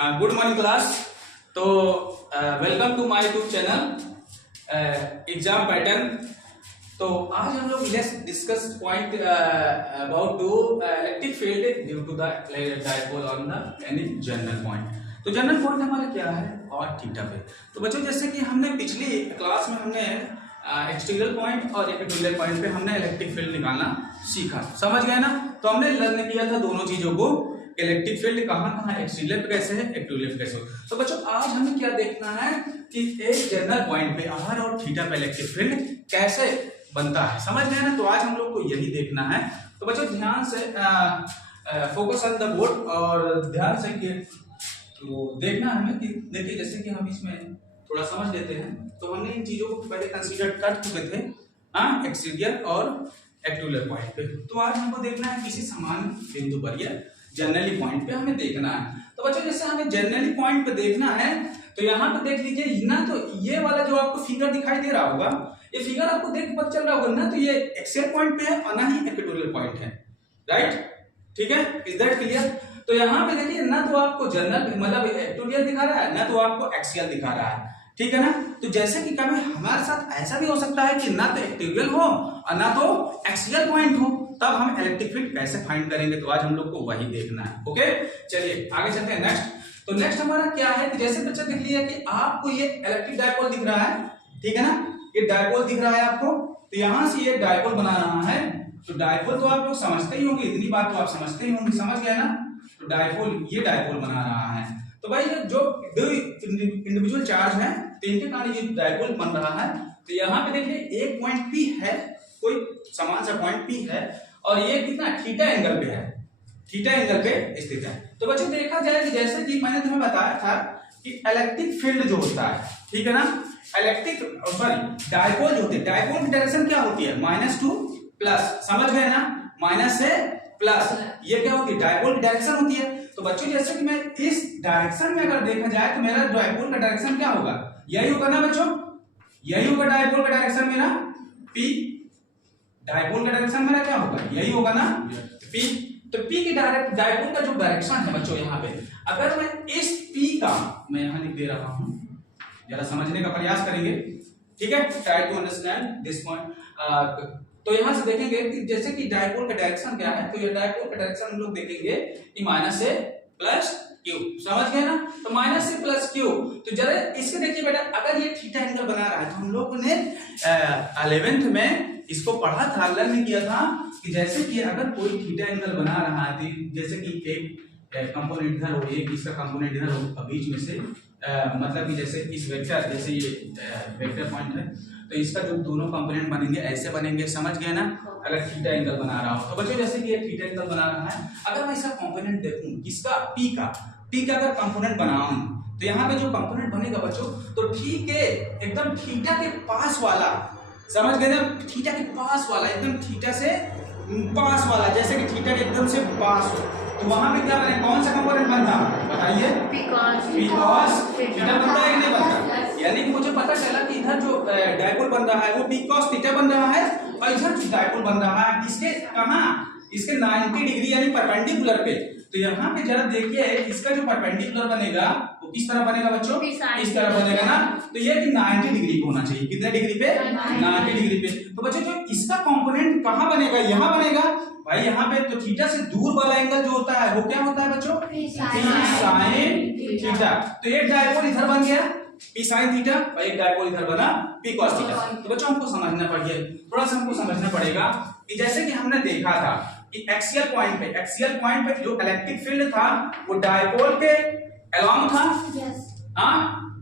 Good morning class. तो welcome to my YouTube channel exam pattern. तो आज हम लोग let's discuss point about to electric field due to the dipole on the any general point. तो general point हमारा क्या है और थीटा पे। तो बच्चों जैसे कि हमने पिछली क्लास में हमने एक्सटीरियर पॉइंट और इंटीरियर पॉइंट पे हमने इलेक्ट्रिक फील्ड निकालना सीखा, समझ गए ना। तो हमने लर्न किया था दोनों चीजों को, इलेक्ट्रिक फील्ड कहाँ कहाँ एक्सटीरियर पे कैसे है, इंटीरियर पे कैसे हो। तो बच्चों आज हमें क्या देखना है कि एक जनरल पॉइंट पे आर और थीटा पे इलेक्ट्रिक फील्ड कैसे बनता है, समझ गए ना। तो आज हम लोग को यही देखना है। तो बच्चों ध्यान से फोकस ऑन द बोर्ड और ध्यान से कि तो देखना हमें कि देखिए जैसे कि हम इसमें थोड़ा समझ लेते हैं। तो हमने इन चीजों को पहले कंसीडर कर चुके थे एक्सटीरियर और इंटीरियर पॉइंट पे। तो आज हमको देखना है किसी समान बिंदु पर या जनरली पॉइंट पे हमें देखना है। तो बच्चों जैसे हमें जनरली पॉइंट पे देखना है तो यहाँ पे देख लीजिए ना, तो ये वाला जो आपको फिगर दिखाई दे रहा होगा, ये फिगर आपको देख के पता चल रहा होगा ना, तो ये एक्सियल पॉइंट पे है और ना ही इक्वेटोरियल पॉइंट है, राइट। ठीक है, इज दैट क्लियर। तो यहाँ पे देखिए ना तो आपको जनरल मतलब इक्वेटोरियल दिखा रहा है, ना तो आपको एक्सियल दिखा रहा है, ठीक है ना। तो जैसे कि कभी हमारे साथ ऐसा भी हो सकता है कि ना तो इक्वेटोरियल हो और ना तो एक्सियल पॉइंट हो, तब हम इलेक्ट्रिक फील्ड कैसे फाइंड करेंगे। तो आज हम लोग को वही देखना है। ओके चलिए आगे चलते हैं नेक्स्ट। तो नेक्स्ट हमारा क्या है कि जैसे बच्चा देख लिया कि आपको ये इलेक्ट्रिक डायपोल दिख रहा है, ठीक है ना, ये डायपोल दिख रहा है आपको। तो यहां से ये डायपोल बना रहा है। तो डायपोल तो आप लोग समझते ही होंगे, इतनी बात तो आप समझते ही होंगे, समझ गए ना। तो डायपोल, ये डायपोल बना रहा है। तो भाई जो दो इंडिविजुअल चार्ज है तो इनके कारण ये डायपोल बन रहा है। तो यहाँ पे देखिए एक पॉइंट पी है, कोई समान सा पॉइंट पी है और ये कितना थीटा एंगल पे है, थीटा एंगल पे स्थित है। तो बच्चों देखा जाए कि जैसे कि मैंने तुम्हें बताया था कि इलेक्ट्रिक फील्ड जो होता है, ठीक है ना, इलेक्ट्रिक सॉरी डायपोल जो होते हैं, डायपोल की डायरेक्शन क्या होती है माइनस टू प्लस, समझ गए ना, माइनस से प्लस, ये क्या होती है डायपोल की डायरेक्शन होती है। तो बच्चों जैसे कि मैं इस डायरेक्शन में अगर देखा जाए तो मेरा डायपोल का डायरेक्शन क्या होगा, यही होगा ना बच्चों, यही होगा डायपोल का डायरेक्शन मेरा पी। डायपोल का डायरेक्शन मेरा क्या होगा, यही होगा ना पी। तो पी की डायपोल का जो डायरेक्शन है बच्चों यहाँ पे, अगर मैं इस पी का मैं यहाँ लिख दे रहा हूं, जरा समझने का प्रयास करेंगे, ठीक है, try to understand this point. तो यहां से देखेंगे कि जैसे कि डायपोल का डायरेक्शन क्या है, तो ये डायपोल का डायरेक्शन हम लोग देखेंगे कि माइनस से प्लस क्यू, समझ गए ना। तो माइनस से प्लस क्यू। तो जरा इसके देखिए बेटा, अगर ये थीटा एंगल बना रहा है तो हम लोगों ने 11th में इसको पढ़ा था, लर्न किया था कि जैसे कि अगर कोई थीटा एंगल बना रहा है तो जैसे कि एक कंपोनेंट इधर हो, एक इसका कंपोनेंट इधर हो, बीच में से मतलब कि जैसे इस वेक्टर, जैसे ये वेक्टर पॉइंट है, तो इसका जो दोनों कंपोनेंट बनेंगे ऐसे बनेंगे, समझ गए ना, अगर थीटा एंगल बना रहा हो। तो बच्चों जैसे कि ये थीटा एंगल बना रहा है, अगर मैं इसका कंपोनेंट देखूं किसका, पी का अगर कंपोनेंट बनाऊं तो यहाँ पे जो कंपोनेंट बनेगा बच्चों, तो ठीक है एकदम थीटा के पास वाला, समझ गए ना, थीटा के पास वाला, एकदम थीटा से पास वाला, जैसे कि थीटा के एकदम से पास हो, तो वहां पे क्या बने, कौन सा कंपोनेंट बनता बताइए, बिकॉज थीटा बनता है कि नहीं बनता। यानी कि मुझे पता चला कि इधर जो डायपोल बन रहा है वो बिकॉज थीटा बन रहा है और इधर जो डायपोल बन रहा है इसके कहां, इसके 90 डिग्री यानी परपेंडिकुलर पे। तो यहाँ पे जरा देखिए इसका जो परपेंडिकुलर बनेगा वो किस तरह बनेगा बच्चों, इस तरह बनेगा ना। तो ये कि 90 डिग्री को होना चाहिए, कितने डिग्री पे, 90 डिग्री पे। तो बच्चों जो इसका कंपोनेंट कहाँ बनेगा, यहाँ बनेगा भाई, यहाँ पे। तो थीटा से दूर वाला एंगल जो होता है वो क्या होता है बच्चों, साइन थीटा। तो एक डायपोल इधर बन गया पी साइन थीटा और एक डायपोल इधर बना पी कॉस थीटा। तो बच्चों हमको समझना पड़ेगा, थोड़ा सा हमको समझना पड़ेगा कि जैसे कि हमने देखा था कि एक्सियल पॉइंट पे जो इलेक्ट्रिक फील्ड था वो डायपोल के अलोंग था,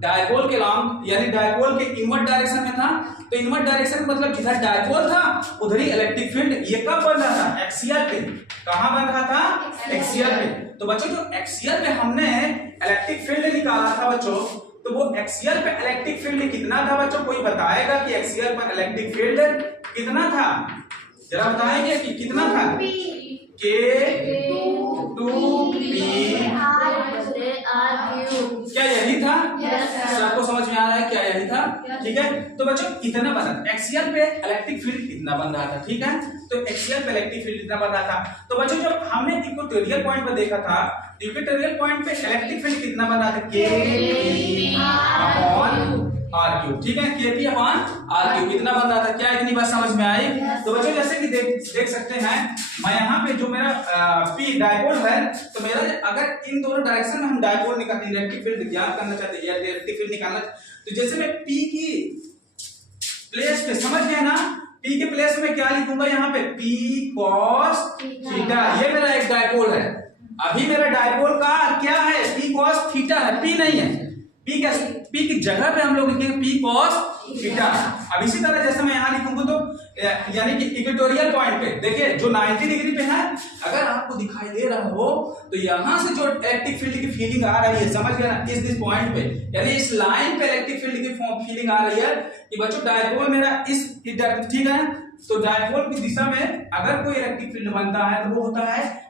डायपोल के अलोंग यानी डायपोल के इनवर्ट डायरेक्शन में था। तो इनवर्ट डायरेक्शन मतलब जिधर डायपोल था उधर ही इलेक्ट्रिक फील्ड ये कब बन रहा था, एक्सियल पे। कहां बन रहा था, एक्सियल पे। तो बच्चों जो एक्सियल पे हमने इलेक्ट्रिक फील्ड निकाला था बच्चों, तो वो एक्सियल पे इलेक्ट्रिक फील्ड कितना था बच्चों, कोई बताएगा कि एक्सियल पर इलेक्ट्रिक फील्ड कितना था, जरा बताएंगे कि कितना था, K 2P, क्या यही था, सबको समझ में आ रहा है क्या यही था। ठीक है। तो बच्चों इतना बना, एक्सियल पे इलेक्ट्रिक फील्ड इतना बन रहा था, ठीक है। तो एक्सियल पे इलेक्ट्रिक फील्ड इतना बन रहा था। तो बच्चों जब हमने इक्वेटोरियल पॉइंट पर देखा था, इक्वेटोरियल पॉइंट पे इलेक्ट्रिक फील्ड कितना बन रहा था, Kp अपॉन RQ, ठीक है। Kp अपॉन RQ कितना बन रहा था, क्या इतनी बात समझ में आई? तो बच्चों जैसे कि देख सकते हैं, मैं यहाँ पे जो मेरा P डायपोल है, तो मेरा अगर इन दोनों डायरेक्शन में हम डायपोल निकाल इलेक्ट्रिक फील्ड ज्ञात करना चाहते हैं या इलेक्ट्रिक फील्ड निकालना, तो जैसे मैं P की प्लेस पे, समझ गए ना, P के प्लेस में क्या लिखूंगा यहाँ पे, P cos थीटा। ये मेरा एक डायपोल है, अभी मेरा डायपोल का क्या है, P cos थीटा है, P नहीं है। P की जगह पे हम लोग लिखेंगे P cos थीटा। अब इसी तरह जैसे मैं यहाँ लिखूंगा तो यानी कि इक्वेटोरियल पॉइंट पे देखिए जो 90 डिग्री पे है, अगर आपको दिखाई दे रहा हो तो यहाँ से जो इलेक्ट्रिक फील्ड की फीलिंग आ रही है, समझ गए ना, इस पॉइंट पे, यानी इस लाइन पे इलेक्ट्रिक फील्ड की फीलिंग आ रही है कि बच्चों डायपोल मेरा इस, ठीक है। तो डायपोल की दिशा में अगर कोई इलेक्ट्रिक फील्ड बनता है तो वो होता है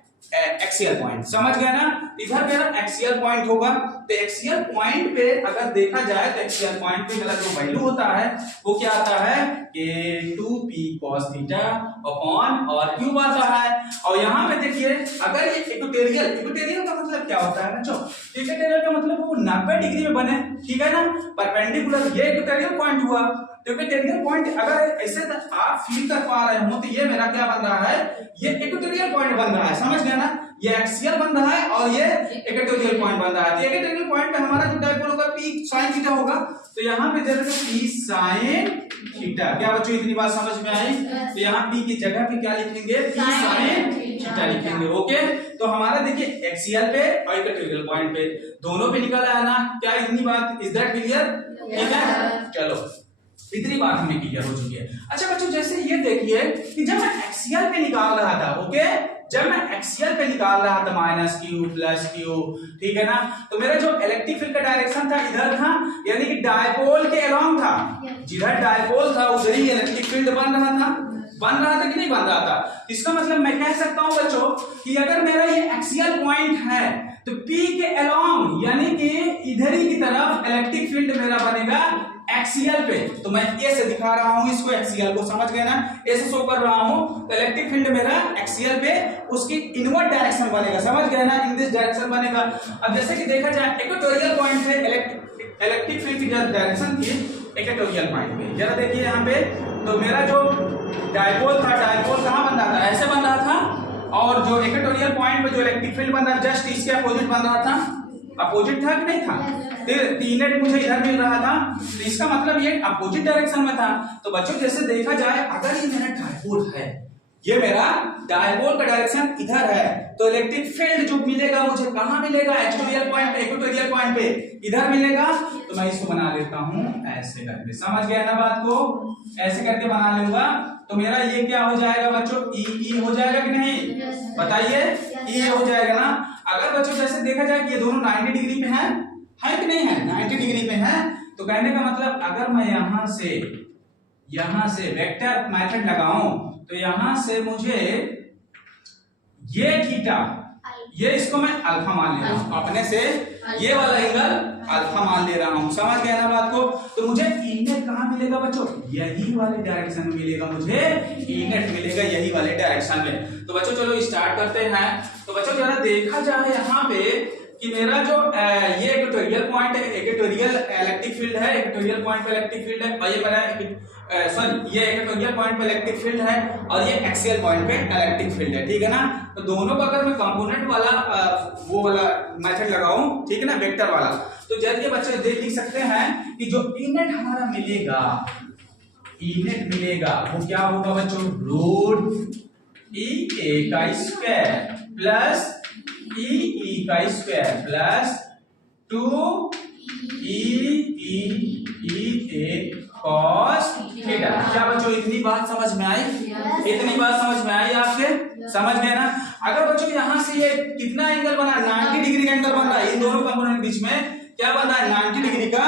एक्सियल पॉइंट, समझ गया ना। इधर मेरा एक्सियल पॉइंट होगा, तो एक्सियल पॉइंट पे अगर देखा जाए तो एक्सियल पॉइंट पे मेरा जो वैल्यू होता है वो क्या आता है, K2P cos theta upon RQ आता है। और यहाँ पे देखिए अगर ये इक्वेटोरियल का मतलब क्या होता है बच्चों, इक्वेटोरियल का मतलब वो 90 डिग्री में बने, ठीक है ना, परपेंडिकुलर, ये इक्वेटोरियल पॉइंट हुआ। तो इक्वेटोरियल पॉइंट अगर ऐसे आप फील कर पा रहे हो तो ये मेरा क्या बन रहा है, ये इक्वेटोरियल पॉइंट बन रहा है, समझ गए ना, ये एक्सियल बन रहा है और ये इक्वेटोरियल पॉइंट बन रहा है। तो इक्वेटोरियल पॉइंट पे हमारा जो डायपोल होगा P sin थीटा होगा, तो यहाँ पे दे रहे P sin थीटा। क्या बच्चों इतनी बात समझ में आई? तो यहाँ P की जगह पे क्या लिखेंगे, P sin थीटा लिखेंगे, ओके। तो हमारा देखिए एक्सियल पे और इक्वेटोरियल पॉइंट पे दोनों पे निकल आया ना, क्या इतनी बात, इज दैट क्लियर? ठीक है, चलो इतनी बात हमें क्लियर हो चुकी है। अच्छा बच्चों जैसे ये देखिए कि जब मैं एक्सियल पे निकाल रहा था, ओके, जब मैं एक्सियल पे निकाल रहा था -Q +Q, ठीक है ना, तो मेरा जो इलेक्ट्रिक फील्ड का डायरेक्शन था इधर था, यानी कि डायपोल के अलोंग था, जिधर डायपोल था उधर ही इलेक्ट्रिक फील्ड बन रहा था कि नहीं बन रहा था। इसका मतलब मैं कह सकता हूं बच्चों कि अगर मेरा ये एक्सियल पॉइंट है तो P के अलोंग यानी कि इधर ही की तरफ इलेक्ट्रिक फील्ड मेरा बनेगा एक्सियल पे। तो मैं ए से दिखा रहा हूं इसको, एक्सियल को, समझ गए ना, ए से शो कर रहा हूं, तो इलेक्ट्रिक फील्ड मेरा एक्सियल पे उसकी इनवर्ट डायरेक्शन बनेगा, समझ गए ना, इन दिस डायरेक्शन बनेगा। अब जैसे कि देखा जाए इक्वेटोरियल पॉइंट पे इलेक्ट्रिक फील्ड की डायरेक्शन थी इक्वेटोरियल पॉइंट पे, जरा देखिए यहाँ पे, तो मेरा जो डायपोल था, डायपोल कहाँ बन रहा था, ऐसे बन रहा था, और जो इक्वेटोरियल पॉइंट पे जो इलेक्ट्रिक फील्ड बन रहा था जस्ट इसके अपोजिट बन रहा था, अपोजिट था कि नहीं था, T-net मुझे इधर मिल रहा था, तो इसका मतलब ये अपोजिट डायरेक्शन में था। तो बच्चों जैसे देखा जाए अगर ये मेरा डायपोल है, ये मेरा डायपोल का डायरेक्शन इधर है, तो इलेक्ट्रिक फील्ड जो मिलेगा मुझे कहाँ मिलेगा, इक्वेटोरियल पॉइंट पे, इक्वेटोरियल पॉइंट पे इधर मिलेगा। तो मैं इसको बना लेता हूँ ऐसे करके, समझ गया ना बात को, ऐसे करके बना लूंगा, तो मेरा ये क्या हो जाएगा बच्चों, ई हो जाएगा कि नहीं, बताइए, ई हो जाएगा ना। अगर बच्चों जैसे देखा जाए कि ये दोनों 90 डिग्री पे है कि नहीं है, 90 डिग्री पे है, तो कहने का मतलब अगर मैं यहां से वेक्टर मेथड लगाऊं तो यहां से मुझे ये थीटा, ये इसको मैं अल्फा मान ले रहा हूं अपने से, ये वाला एंगल अल्फा मान ले रहा हूं, समझ गया ना बात को। तो मुझे ई-नेट कहां मिलेगा बच्चों, यही वाले डायरेक्शन में मिलेगा, मुझे ई-नेट मिलेगा यही वाले डायरेक्शन में। तो बच्चों चलो स्टार्ट करते हैं। तो बच्चों जरा देखा जाए यहाँ पे कि मेरा जो ये इक्वेटोरियल पॉइंट है, इक्वेटोरियल इलेक्ट्रिक फील्ड है, इक्वेटोरियल पॉइंट पे इलेक्ट्रिक फील्ड है, और ये मेरा ये इक्वेटोरियल पॉइंट पे इलेक्ट्रिक फील्ड है और ये एक्सियल पॉइंट पे इलेक्ट्रिक फील्ड है, ठीक है ना। तो दोनों का अगर मैं कंपोनेंट वाला वो वाला मेथड लगाऊं, ठीक है ना, वेक्टर वाला, तो जल्दी बच्चे देख सकते हैं कि जो ई-नेट हमारा मिलेगा, ई-नेट मिलेगा वो क्या होगा बच्चों, रूट ई का स्क्वायर प्लस ई का स्क्वायर प्लस 2 ई cos थीटा। क्या बच्चों इतनी बात समझ में आई, इतनी बात समझ में आई आपके, समझ गए ना। अगर बच्चों यहाँ से ये कितना एंगल बना, 90 डिग्री का एंगल बन रहा है, इन दोनों कंपोनेंट के बीच में क्या बन रहा है, 90 डिग्री का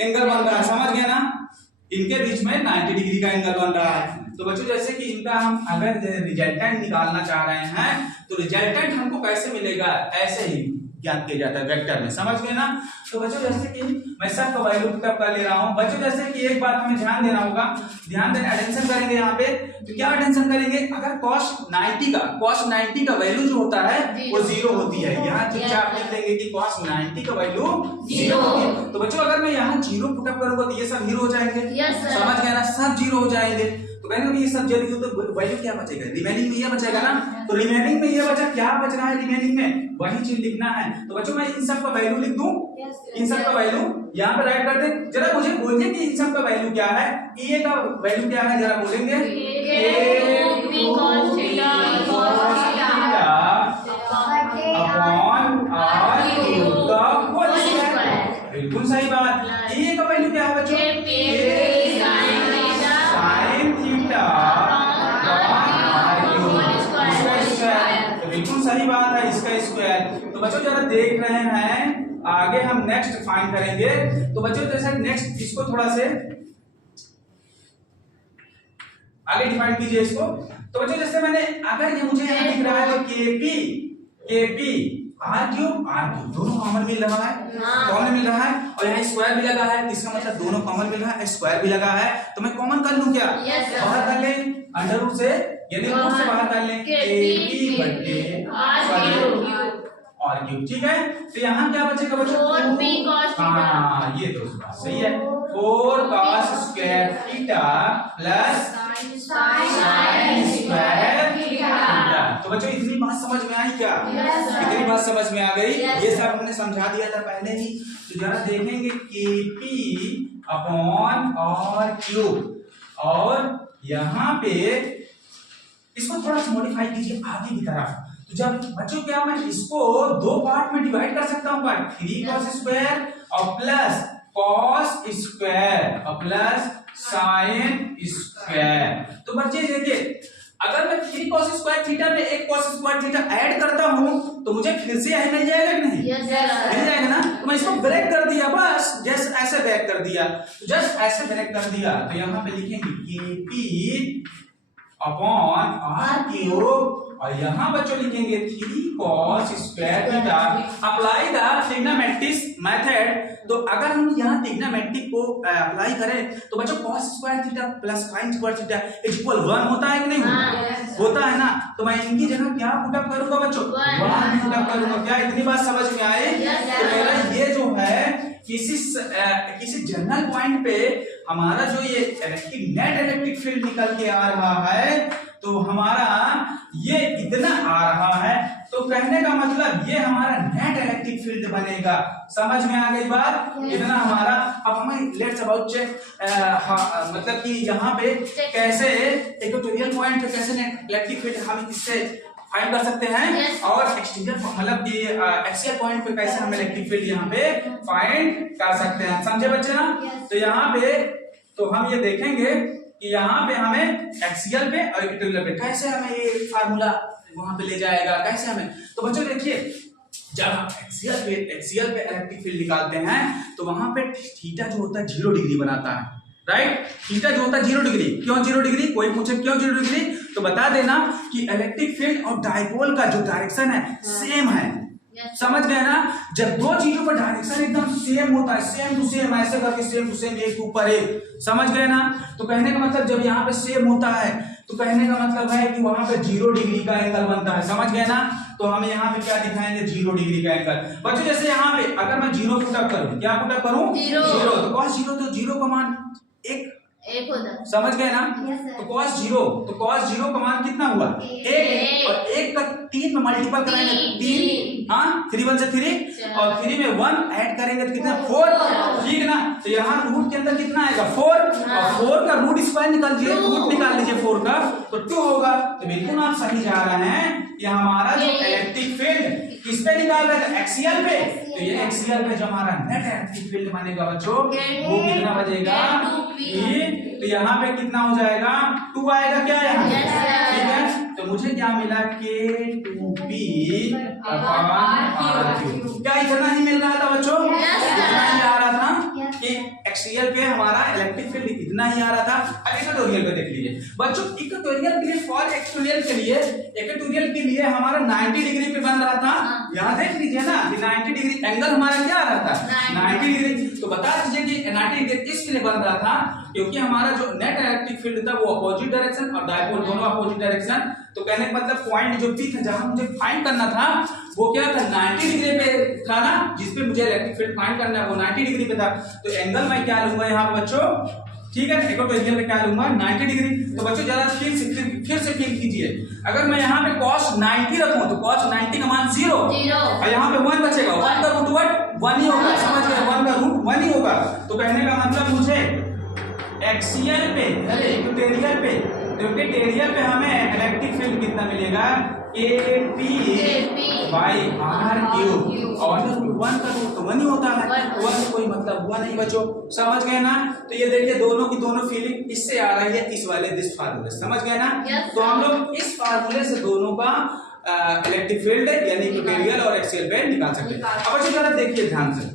एंगल बन रहा है, समझ गए ना, इनके बीच में 90 डिग्री का एंगल बन रहा है। तो बच्चों जैसे कि इनका हम अगर रिजल्टेंट निकालना चाह रहे हैं तो रिजल्टेंट हमको कैसे मिलेगा, ऐसे ही ज्ञात किया जाता है वेक्टर में, समझ गए ना। तो बच्चों जैसे कि मैं सबका वैल्यू पुटअप कर ले रहा हूं बच्चों, जैसे कि एक बात हमें ध्यान देना होगा, ध्यान देना, अटेंशन करेंगे यहाँ पे। तो क्या अटेंशन करेंगे, अगर cos 90 का वैल्यू जो होता है वो 0 होती है, यहाँ चुपचाप लिख देंगे कि cos 90 का वैल्यू 0 होती है। तो बच्चों अगर मैं यहाँ 0 पुटअप करूंगा तो ये सब 0 हो जाएंगे, समझ गए ना, सब 0 हो जाएंगे। तो कहने ये सब जल्दी तो वैल्यू क्या बचेगा, रिमेनिंग में ये बचेगा ना। तो रिमेनिंग में ये बचा, क्या बच रहा है रिमेनिंग में, वही चीज लिखना है। तो बच्चों मैं इन सब का वैल्यू लिख दूं, इन सब का वैल्यू यहाँ पे राइट कर दे। जरा मुझे बोलिए कि इन सब का वैल्यू क्या है, ए का वैल्यू क्या है, जरा बोलेंगे। बिल्कुल सही बात। ए का वैल्यू क्या है बच्चों, बिल्कुल सही बात है, इसका स्क्वायर। तो बच्चों जरा देख रहे हैं, आगे हम नेक्स्ट फाइंड करेंगे। तो बच्चों जैसे नेक्स्ट इसको थोड़ा से आगे डिफाइन कीजिए इसको। तो बच्चों जैसे मैंने, अगर ये मुझे यहाँ दिख रहा है तो केपी आर क्यूब दोनों कॉमन मिल रहा है, कॉमन मिल रहा है, और यहाँ स्क्वायर भी लगा है, इसका मतलब दोनों कॉमन मिल रहा है, स्क्वायर भी लगा है। तो मैं कॉमन कर लूं क्या, बाहर कर ले अंडर रूट से, यानी रूट से बाहर कर ले केपी बटे आर क्यूब, ठीक है। तो यहाँ क्या बचेगा बच्चों, 4p cos थीटा, हाँ ये तो बात सही है, 4 cos square theta plus sin square theta. तो बच्चों इतनी बात समझ में आई क्या, इतनी बात समझ में आ गई, ये सब हमने समझा दिया था पहले ही। तो जरा देखेंगे केपी अपॉन आर क्यूब, और यहाँ पे इसको थोड़ा सा मॉडिफाई कीजिए आगे की तरफ। तो जब बच्चों क्या, मैं इसको दो पार्ट में डिवाइड कर सकता हूँ, पार्ट 3 cos स्क्वायर और प्लस cos स्क्वायर और प्लस sin स्क्वायर। तो बच्चे देखिए, अगर मैं 3 cos स्क्वायर थीटा में एक cos स्क्वायर थीटा ऐड करता हूँ तो मुझे फिर से यही मिल जाएगा कि नहीं, मिल जाएगा ना। तो मैं इसको ब्रेक कर दिया, बस जस्ट ऐसे ब्रेक कर दिया, जस्ट ऐसे ब्रेक कर दिया। तो यहाँ पे लिखेंगे केपी अपॉन आर क्यूब, और यहाँ बच्चों लिखेंगे 3 cos square theta. Apply the trigonometric method. तो अगर हम यहाँ ट्रिग्नोमेट्रिक को अप्लाई करें तो बच्चों cos square theta plus sin square theta equal 1 होता है कि नहीं होता है ना। तो मैं इनकी जगह क्या पुटअप करूंगा बच्चों, 1 पुटअप करूंगा। क्या इतनी बात समझ में आई। तो मेरा ये जो है किसी जनरल पॉइंट पे हमारा जो ये नेट इलेक्ट्रिक फील्ड निकल के आ रहा है, तो हमारा ये इतना आ रहा है, तो कहने का मतलब ये हमारा नेट इलेक्ट्रिक फील्ड बनेगा। समझ में आ गई बात, इतना हमारा। अब हमें लेट्स अबाउट चेक, मतलब कि यहाँ पे कैसे इक्वेटोरियल पॉइंट पे कैसे नेट इलेक्ट्रिक फील्ड हम इससे फाइंड कर सकते हैं, और एक्सटीरियर मतलब कि एक्सियल पॉइंट पे कैसे हम इलेक्ट्रिक फील्ड यहाँ पे फाइंड कर सकते हैं। समझे बच्चे ना। तो यहाँ पे तो हम ये देखेंगे कि यहाँ पे हमें एक्सियल पे और इक्वेटोरियल पे कैसे हमें ये फार्मूला वहां पे ले जाएगा, कैसे हमें। तो बच्चों देखिए, जब हम एक्सियल पे इलेक्ट्रिक फील्ड निकालते हैं तो वहां पे थीटा जो होता है 0 डिग्री बनाता है, राइट। थीटा जो होता है 0 डिग्री। क्यों 0 डिग्री, कोई पूछे क्यों 0 डिग्री, तो बता देना कि इलेक्ट्रिक फील्ड और डायपोल का जो डायरेक्शन है सेम है। समझ गए ना। जब दो चीजों का डायरेक्शन एकदम सेम होता है, सेम टू सेम, ऐसे करके सेम टू सेम एक ऊपर एक, समझ गए ना। तो कहने का मतलब जब यहाँ पे सेम होता है तो कहने का मतलब है कि वहां पे 0 डिग्री का एंगल बनता है। समझ गए ना। तो हम यहाँ पे क्या दिखाएंगे, 0 डिग्री का एंगल। बच्चों जैसे यहाँ पे अगर मैं 0 पुटअप करूं, क्या पुटअप करूं, 0, तो cos 0, तो 0 का मान एक होता है। समझ गए ना। तो cos 0 का मान कितना हुआ, 1, और 1 का 3 में मल्टीपल कराएंगे 3, हाँ 3 1 से 3, और 3 में 1 ऐड करेंगे तो कितना 4, ठीक ना। तो यहाँ रूट के अंदर कितना आएगा 4, और 4 का रूट स्क्वायर निकाल लीजिए, रूट निकाल लीजिए 4 का, तो 2 होगा। तो बिल्कुल आप सही जा रहे हैं कि हमारा जो इलेक्ट्रिक फील्ड किस पे निकाल रहे थे, एक्सियल पे। तो ये एक्सियल पे जो हमारा नेट इलेक्ट्रिक फील्ड बनेगा बच्चों, वो कितना बजेगा, तो यहाँ पे कितना हो जाएगा, 2 आएगा क्या यहाँ, ठीक है। तो मुझे क्या मिला, K2P अपॉन R3। क्या इतना ही मिल रहा था बच्चों, इतना ही आ रहा था कि एक्सियल पे हमारा इलेक्ट्रिक फील्ड इतना ही आ रहा था। अब इक्वेटोरियल पे देख लीजिए बच्चों, इक्वेटोरियल के लिए फॉर इक्वेटोरियल के लिए हमारा 90 डिग्री पे बन रहा था। यहाँ देख लीजिए ना कि 90 डिग्री एंगल हमारा क्या आ रहा था, 90 डिग्री। तो बता दीजिए कि 90 डिग्री इसलिए बन रहा था क्योंकि हमारा जो नेट इलेक्ट्रिक फील्ड था वो अपोजिट डायरेक्शन और डायपोल दोनों अपोजिट डायरेक्शन। तो कहने का मतलब पॉइंट जो पी था जहां मुझे फाइंड करना था वो क्या था, 90 डिग्री पे था ना, जिसपे मुझे इलेक्ट्रिक फील्ड फाइंड करना है वो 90 डिग्री पे था। तो एंगल मैं क्या लूंगा यहाँ पे बच्चों, ठीक है, इक्वेटोरियल में क्या लूंगा 90 डिग्री। तो बच्चों जरा फिर से फील कीजिए, अगर मैं यहाँ पे cos 90 रखूं तो cos 90 का मान 0 और यहाँ पे 1 बचेगा, 1 का रूट 1 ही होगा, समझ गए, 1 का रूट 1 ही होगा। तो कहने का मतलब मुझे एक्सियल पे इक्वेटोरियल पे हमें इलेक्ट्रिक फील्ड कितना मिलेगा, KP बाई R क्यूब और 1 का रूट तो 1 ही होता है, 1 से कोई मतलब हुआ नहीं बच्चों, समझ गए ना। तो ये देखिए दोनों की दोनों फीलिंग इससे आ रही है, इस वाले दिस फार्मूले, समझ गए ना। तो हम लोग इस फार्मूले से दोनों का इलेक्ट्रिक फील्ड यानी इक्वेटोरियल और एक्सियल पे निकाल सकते हैं। अब बच्चों जरा देखिए ध्यान से,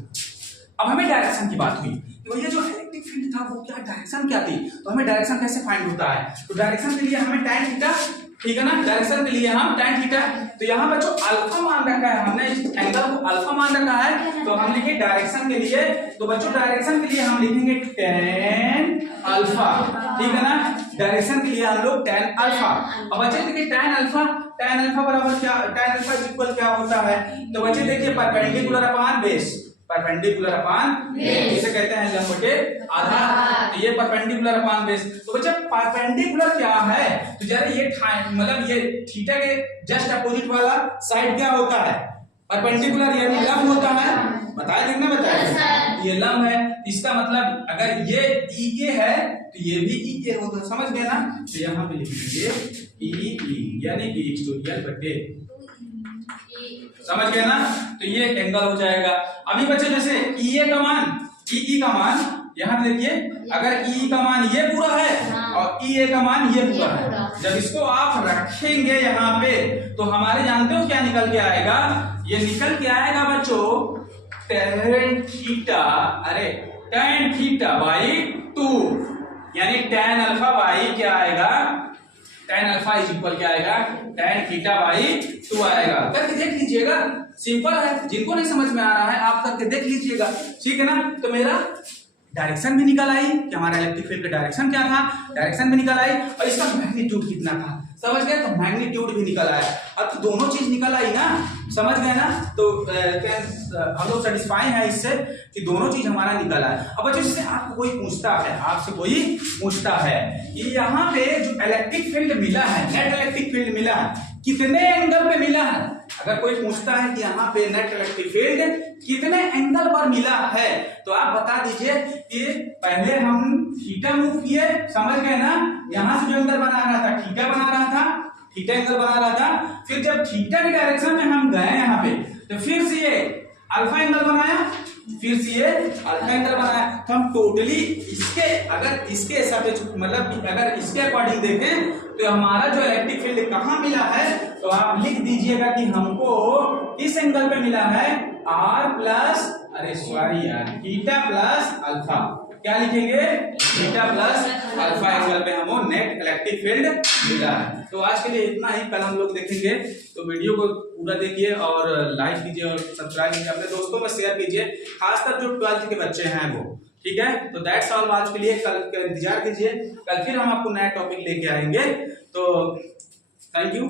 अब हमें डायरेक्शन की बात हुई तो ये जो इलेक्ट्रिक फील्ड था वो क्या डायरेक्शन क्या थी, तो हमें डायरेक्शन कैसे फाइंड होता है, तो डायरेक्शन के लिए हमें tan थीटा, ठीक है ना, डायरेक्शन के लिए हम tan थीटा, तो यहाँ पर जो अल्फा मान रखा है हमने, इस एंगल को अल्फा मान रखा है, तो हम लिखे डायरेक्शन के लिए, तो बच्चों डायरेक्शन के लिए हम लिखेंगे tan अल्फा, ठीक है ना, डायरेक्शन के लिए हम लोग tan अल्फा। अब बच्चे देखिए tan अल्फा बराबर क्या, tan अल्फा इक्वल क्या होता है, तो बच्चे देखिए perpendicular upon base, perpendicular upon base जिसे कहते हैं लंब बटे आधार, तो ये परपेंडिकुलर अपॉन बेस। तो बच्चा परपेंडिकुलर क्या है, तो जरा ये मतलब ये थीटा के जस्ट अपोजिट वाला साइड क्या होता है, परपेंडिकुलर यानी लंब होता है, बताया कितना बताया, ये लंब है, इसका मतलब अगर ये EA है तो ये भी EA होता है, समझ गए ना। तो यहाँ पे लिख लीजिए EE यानी कि इक्वेटोरियल बटे, समझ गए ना, तो ये एक एंगल हो जाएगा। अभी बच्चे जैसे EA का मान, EE का मान यहाँ देखिए, अगर EE का मान ये पूरा है और EA का मान ये पूरा है, जब इसको आप रखेंगे यहाँ पे तो हमारे जानते हो क्या निकल के आएगा, ये निकल के आएगा बच्चों tan थीटा, अरे tan थीटा बाई 2 यानी tan अल्फा बाई क्या आएगा, tan अल्फा इज इक्वल क्या आएगा, tan थीटा बाई 2 आएगा। करके देख लीजिएगा, सिंपल है, जिनको नहीं समझ में आ रहा है आप करके देख लीजिएगा, ठीक है ना। तो मेरा डायरेक्शन भी निकल आई कि हमारा इलेक्ट्रिक फील्ड का डायरेक्शन क्या था, डायरेक्शन भी निकल आई और इसका मैग्नीट्यूड कितना था, समझ गए, तो मैग्नीट्यूड भी निकल आया। अब तो दोनों चीज निकल आई ना, समझ गए ना, तो हम लोग सेटिस्फाई है इससे कि दोनों चीज हमारा निकल आया। अब बच्चों जैसे आपको कोई पूछता है, आपसे कोई पूछता है कि यहाँ पे जो इलेक्ट्रिक फील्ड मिला है, नेट इलेक्ट्रिक फील्ड मिला है, कितने एंगल पे मिला है, अगर कोई पूछता है कि यहाँ पे नेट इलेक्ट्रिक फील्ड कितने एंगल पर मिला है, तो आप बता दीजिए कि पहले हम थीटा मूव किए, समझ गए ना, यहाँ से जो एंगल बना रहा था थीटा बना रहा था, थीटा एंगल बना रहा था, फिर जब थीटा की डायरेक्शन में हम गए यहाँ पे तो फिर से ये अल्फा एंगल बनाया, फिर से ये अल्फा एंगल बनाया, तो हम टोटली इसके अगर इसके हिसाब से मतलब अगर इसके अकॉर्डिंग देखें तो हमारा जो इलेक्ट्रिक फील्ड कहाँ मिला है, तो आप लिख दीजिएगा कि हमको इस एंगल पे मिला है R प्लस, अरे सॉरी यार, थीटा प्लस अल्फा, क्या लिखेंगे, थीटा प्लस अल्फा एंगल पे हमको नेट इलेक्ट्रिक फील्ड मिला है। तो आज के लिए इतना ही, कल हम लोग देखेंगे, तो वीडियो को पूरा देखिए और लाइक कीजिए और सब्सक्राइब कीजिए, अपने दोस्तों में शेयर कीजिए, खासकर जो 12th के बच्चे हैं वो, ठीक है। तो दैट्स ऑल आज के लिए, कल का इंतजार कीजिए, कल फिर हम आपको नया टॉपिक लेके आएंगे। तो थैंक यू।